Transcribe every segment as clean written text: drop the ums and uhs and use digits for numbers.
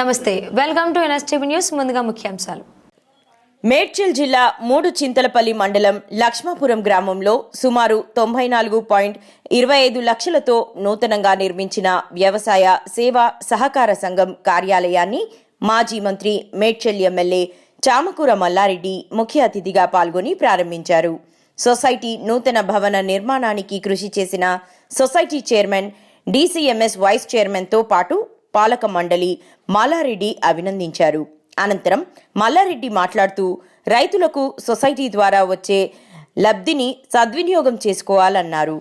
నమస్తే, welcome to NSTV news. ముందుగా ముఖ్యాంశాలు. మేడ్చల్ జిల్లా మూడు చింతలపల్లి మండలం లక్ష్మాపురం గ్రామంలో సుమారు 94.25 లక్షలతో నూతనంగా నిర్మించిన వ్యవసాయ సేవా సహకార సంఘం కార్యాలయాన్ని మాజీ మంత్రి మేడ్చల్ ఎమ్మెల్యే చామకూర మల్లారెడ్డి ముఖ్య అతిథిగా పాల్గొని ప్రారంభించారు. సొసైటీ నూతన భవన నిర్మాణానికి కృషి చేసిన సొసైటీ చైర్మన్, డీసీఎంఎస్ వైస్ చైర్మన్తో పాటు పాలక మండలి మల్లారెడ్డి అభినందించారు. అనంతరం మల్లారెడ్డి మాట్లాడుతూ రైతులకు సొసైటీ ద్వారా వచ్చే లబ్ధిని సద్వినియోగం చేసుకోవాలన్నారు.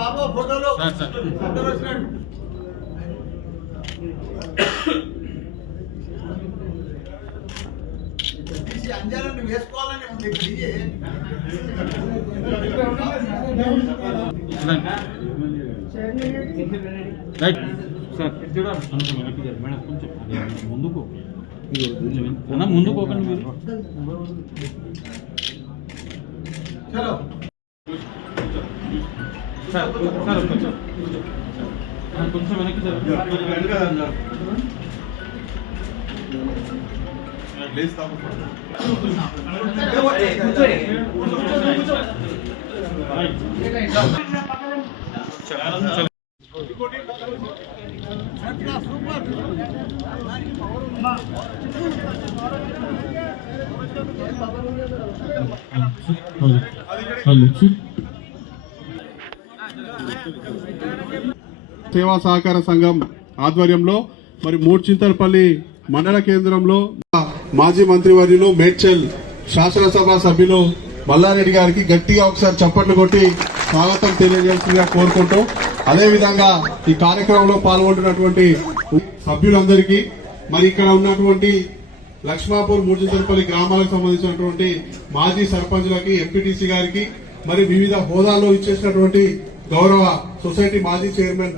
బాబా ఫోటోలో అంజాలను వేసుకోవాలని ఉంది. ముందుకు ముందుకోకండి మీరు. కొంచెం వెనక్కి సేవా సహకార సంఘం ఆధ్వర్యంలో మరి మూడుచింతలపల్లి మండల కేంద్రంలో మాజీ మంత్రివర్యులు మేడ్చల్ శాసనసభ సభ్యులు మల్లారెడ్డి గారికి గట్టిగా ఒకసారి చప్పట్లు కొట్టి స్వాగతం తెలియజేయాల్సిందిగా కోరుకుంటూ, అదేవిధంగా ఈ కార్యక్రమంలో పాల్గొంటున్నటువంటి సభ్యులందరికీ, మరి ఇక్కడ ఉన్నటువంటి లక్ష్మాపూర్ మూడుచింతలపల్లి గ్రామాలకు సంబంధించినటువంటి మాజీ సర్పంచ్లకి, ఎంపీటీసీ గారికి, మరి వివిధ హోదాల్లో ఇచ్చేసినటువంటి గౌరవ సొసైటీ మాజీ చైర్మన్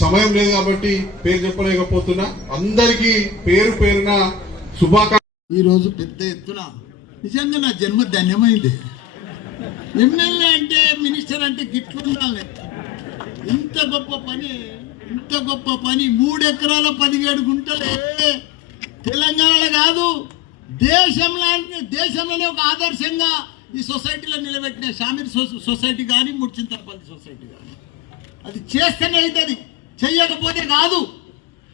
సమయం లేదు కాబట్టి పేరు చెప్పలేకపోతున్నా. అందరికీ పేరు పేరున శుభాకాంక్షలు. ఈ రోజు పెద్ద ఎత్తున నిజంగా నా జన్మ ధన్యమైంది. ఎమ్మెల్యే అంటే, మినిస్టర్ అంటే గిట్లుండాలి. ఇంత గొప్ప పని 3 ఎకరాల 17 గుంటలే తెలంగాణలో కాదు, దేశంలోనే ఒక ఆదర్శంగా ఈ సొసైటీలో నిలబెట్టిన షామీర్ సొసైటీ కానీ, మూడుచింతలపల్లి సొసైటీ కానీ. అది చేస్తేనే అవుతుంది, చెయ్యకపోతే కాదు.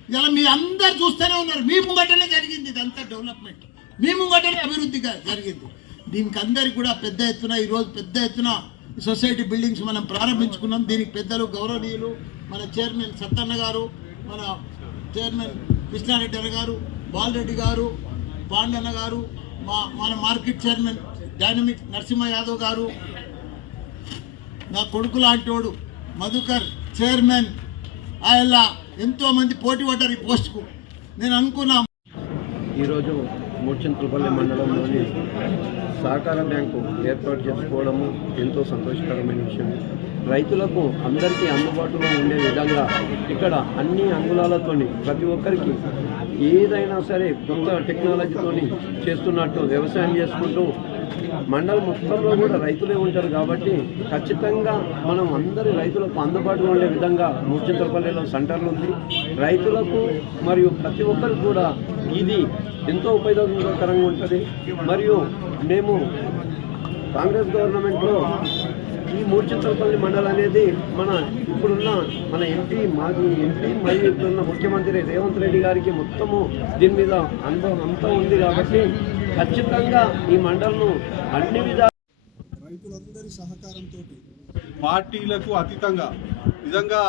ఇలా మీ అందరు చూస్తూనే ఉన్నారు. మీ ముంగటనే జరిగింది ఇదంతా డెవలప్మెంట్, మీ ముంగటనే అభివృద్ధిగా జరిగింది. దీనికి అందరికి కూడా పెద్ద ఎత్తున ఈరోజు పెద్ద ఎత్తున సొసైటీ బిల్డింగ్స్ మనం ప్రారంభించుకున్నాం. దీనికి పెద్దలు గౌరవనీయులు మన చైర్మన్ సత్తన్న గారు, మన చైర్మన్ కృష్ణారెడ్డి అన్న గారు, బాలరెడ్డి గారు, పాండన్న గారు, మన market chairman dynamic Narasimha Yadav గారు, నా కొడుకు లాంటివాడు మధుకర్ చైర్మన్, ఆయన ఎంతోమంది పోటీ పడ్డారు ఈ పోస్టుకు. నేను అనుకున్నా ఈరోజు మూడుచింతలపల్లి మండలంలోని సహకార బ్యాంకు ఏర్పాటు చేసుకోవడము ఎంతో సంతోషకరమైన విషయం. రైతులకు అందరికీ అందుబాటులో ఉండే విధంగా ఇక్కడ అన్ని అంగుళాలతోని ప్రతి ఒక్కరికి ఏదైనా సరే కొత్త టెక్నాలజీతోని చేస్తున్నట్టు వ్యవసాయం చేసుకుంటూ మండలం మొత్తంలో కూడా రైతులే ఉంటారు కాబట్టి ఖచ్చితంగా మనం అందరి రైతులకు అందుబాటులో ఉండే విధంగా మూడుచింతలపల్లిలో సెంటర్లు ఉంది. రైతులకు మరియు ప్రతి ఒక్కరికి కూడా ఇది ఎంతో ఉపయోగకరంగా ఉంటుంది. మరియు మేము కాంగ్రెస్ గవర్నమెంట్లో ఈ మూడుచింతలపల్లి మండలం అనేది ఇప్పుడున్న మన మాజీ ఎంపీ మరియు ఇప్పుడున్న ముఖ్యమంత్రి రేవంత్ రెడ్డి గారికి మొత్తము దీని మీద అనుభవం అంతా ఉంది కాబట్టి ఖచ్చితంగా ఈ మండలం అన్ని విధాలు రైతులందరి సహకారంతో పార్టీలకు అతీతంగా నిజంగా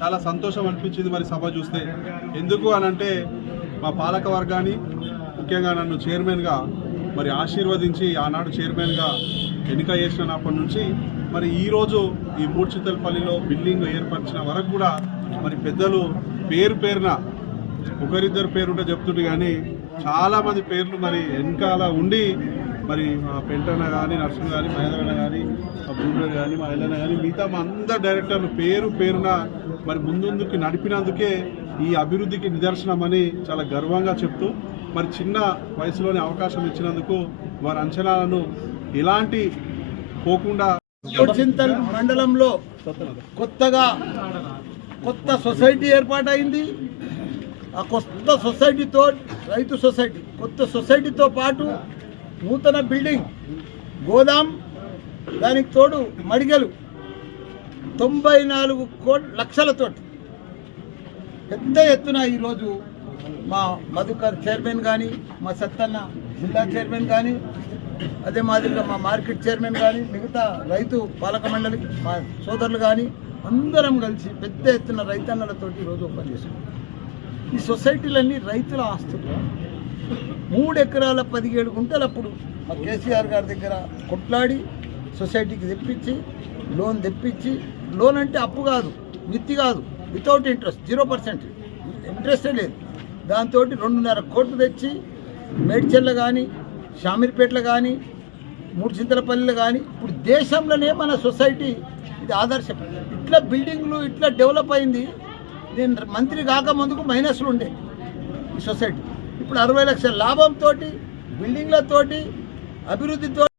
చాలా సంతోషం అనిపించింది మరి సభ చూస్తే. ఎందుకు అనంటే మా పాలక వర్గాన్ని ముఖ్యంగా నన్ను చైర్మన్గా మరి ఆశీర్వదించి ఆనాడు చైర్మన్గా ఎన్నిక చేసినప్పటి నుంచి మరి ఈరోజు ఈ మూడుచింతలపల్లిలో బిల్డింగ్ ఏర్పరిచిన వరకు కూడా మరి పెద్దలు పేరు పేరున ఒకరిద్దరు పేరుంటే చెప్తుంటే కానీ చాలామంది పేర్లు మరి వెనకాల ఉండి మరి మా పెంటన్న కానీ నర్సులు కానీ మహేంద్రన్న కానీ మా భూమిరెడ్డి కానీ మా ఎల్లన్న కానీ మిగతా మా అందరు డైరెక్టర్లు పేరున మరి ముందుకి నడిపినందుకే ఈ అభివృద్ధికి నిదర్శనమని చాలా గర్వంగా చెప్తూ మరి చిన్న వయసులోనే అవకాశం ఇచ్చినందుకు వారి అంచనాలను ఎలాంటి పోకుండా చింతల్ మండలంలో కొత్త సొసైటీ ఏర్పాటైంది. ఆ కొత్త సొసైటీతో రైతు సొసైటీ కొత్త సొసైటీతో పాటు నూతన బిల్డింగ్, గోదాం, దానికి తోడు మడిగలు 94 లక్షలతో పెద్ద ఎత్తున ఈరోజు మా మధుకర్ చైర్మన్ కానీ, మా సత్తన్న జిల్లా చైర్మన్ కానీ, అదే మాదిరిగా మా మార్కెట్ చైర్మన్ కానీ, మిగతా రైతు పాలక మండలి మా సోదరులు కానీ అందరం కలిసి పెద్ద ఎత్తున రైతన్నలతోటి ఈరోజు పనిచేస్తున్నాం. ఈ సొసైటీలన్నీ రైతుల ఆస్తులు. 3 ఎకరాల 17 గుంటలు అప్పుడు మా కేసీఆర్ గారి దగ్గర కొట్లాడి సొసైటీకి తెప్పించి లోన్ తెప్పించి, లోన్ అంటే అప్పు కాదు, మిత్తి కాదు, వితౌట్ ఇంట్రెస్ట్, 0% ఇంట్రెస్టే లేదు. దాంతో 2.5 కోట్లు తెచ్చి మేడ్చల్ల కానీ, షామీర్పేటలో కానీ, మూడుచింతలపల్లిలో కానీ ఇప్పుడు దేశంలోనే మన సొసైటీ ఇది ఆదర్శం. ఇట్లా బిల్డింగ్లు ఇట్లా డెవలప్ అయింది. నేను మంత్రి కాకముందుకు మైనస్లు ఉండే ఈ సొసైటీ. ఇప్పుడు 60 లక్షల లాభంతో, బిల్డింగ్లతోటి, అభివృద్ధితో